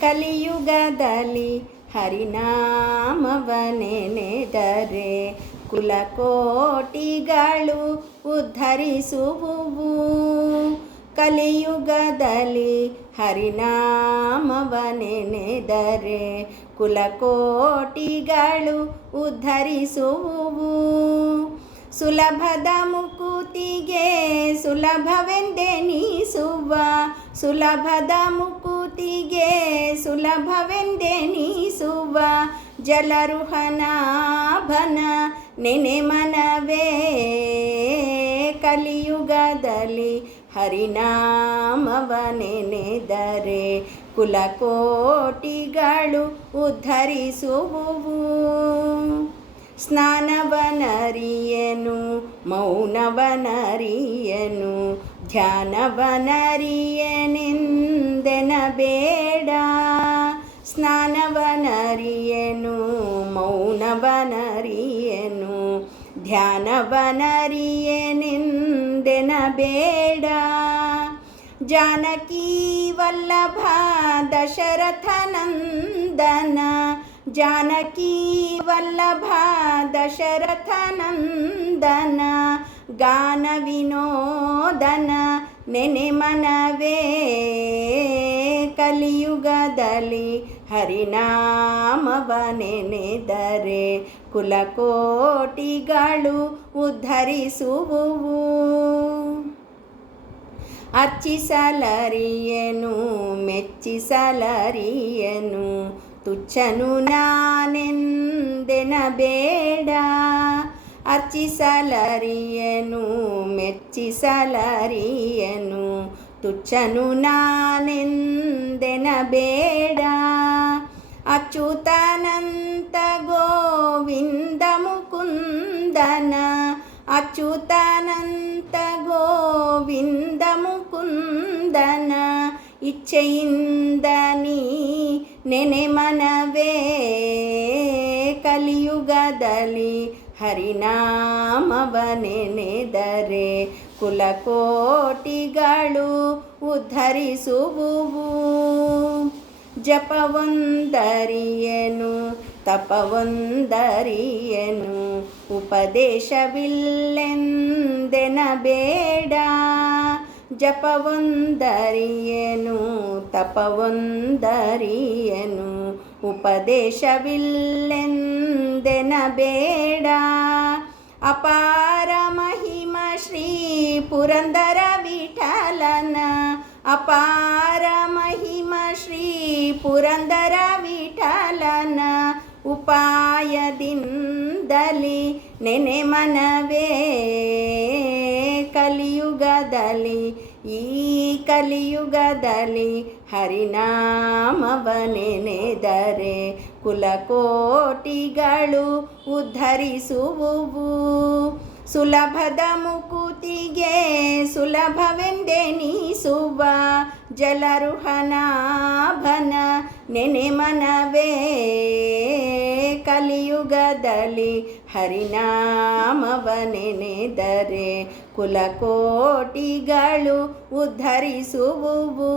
ಕಲಿಯುಗದಲ್ಲಿ ಹರಿನಾಮವನೆನೆದರೆ ಕುಲಕೋಟಿಗಳು ಉದ್ಧರಿಸುವುವು. ಕಲಿಯುಗದಲ್ಲಿ ಹರಿನಾಮವನೆನೆದರೆ ಕುಲಕೋಟಿಗಳು ಉದ್ಧರಿಸುವುವು. ಸುಲಭದ ಮುಕುತಿಗೆ ಸುಲಭವೆಂದೆನಿಸುವ, ಸುಲಭದ ಮುಕುತಿಗೆ ಸುಲಭವೆಂದೆನಿಸುವ ಜಲರುಹನಾಭನ ನೆನೆ ಮನವೇ. ಕಲಿಯುಗದಲ್ಲಿ ಹರಿನಾಮವನೆನೆದರೆ ಕುಲಕೋಟಿಗಳು ಉದ್ಧರಿಸುವುವು. ಸ್ನಾನವನರಿಯನು ಮೌನವನರಿಯನು ಧ್ಯಾನವನರಿಯನೆಂದೆನಬೇಡ. ಸ್ನಾನವನರಿಯನು ಮೌನವನರಿಯನು ಧ್ಯಾನವನರಿಯನೆಂದೆನಬೇಡ. ಜಾನಕಿ ವಲ್ಲಭ ದಶರಥ ನಂದನ, ಜಾನಕಿ ವಲ್ಲಭ ದಶರಥ ನಂದನ ಗಾನ ವಿನೋದನ ನೆನೆ ಮನವೇ. ಕಲಿಯುಗದಲ್ಲಿ ಹರಿನಾಮವನೆನೆದರೆ ಕುಲಕೋಟಿಗಳು ಉದ್ಧರಿಸುವುವು. ಅರ್ಚಿಸಲರಿಯನು ಮೆಚ್ಚಿಸಲರಿಯನು ತುಚ್ಛನು ನಾನೆಂದೆನಬೇಡ. ಅರ್ಚಿಸಲರಿಯನು ಮೆಚ್ಚಿಸಲರಿಯನು ತುಚ್ಛನು ನಾನೆಂದೆನಬೇಡ. ಅಚ್ಯುತಾನಂತ ಗೋವಿಂದ ಮುಕುಂದನ, ಅಚ್ಯುತಾನಂತ ಗೋವಿಂದ ಮುಕುಂದನ ಇಚ್ಛೆಯಿಂದ ನೀ ನೆನೆ ಮನವೇ. ಕಲಿಯುಗದಲ್ಲಿ ಹರಿನಾಮವನೆನೆದರೆ ಕುಲಕೋಟಿಗಳು ಉದ್ಧರಿಸುವುವು. ಜಪವೊಂದರಿಯನು ತಪವೊಂದರಿಯನು ಉಪದೇಶವಿಲ್ಲೆಂದೆನಬೇಡ. ಜಪವೊಂದರಿಯನು ತಪವೊಂದರಿಯನು ಉಪದೇಶವಿಲ್ಲೆಂದೆನಬೇಡ. ಅಪಾರ ಮಹಿಮ ಶ್ರೀ ಪುರಂದರ ವಿಠಲನ, ಅಪಾರ ಮಹಿಮ ಶ್ರೀ ಪುರಂದರ ವಿಠಲನ ಉಪಾಯದಿಂದಲಿ ನೆನೆ ಮನವೇ. ಕಲಿಯುಗದಲ್ಲಿ ಈ ಕಲಿಯುಗದಲ್ಲಿ ಹರಿನಾಮವನೆನೆದರೆ ಕುಲಕೋಟಿಗಳು ಉದ್ಧರಿಸುವುವು. ಸುಲಭದ ಮುಕುತಿಗೆ ಸುಲಭವೆಂದೆನಿಸುವ ಜಲರುಹನಾಭನ ನೆನೆ ಮನವೇ. ಕಲಿಯುಗದಲ್ಲಿ ಹರಿನಾಮವನೆನೆದರೆ ಕುಲಕೋಟಿಗಳು ಉದ್ಧರಿಸುವುವು.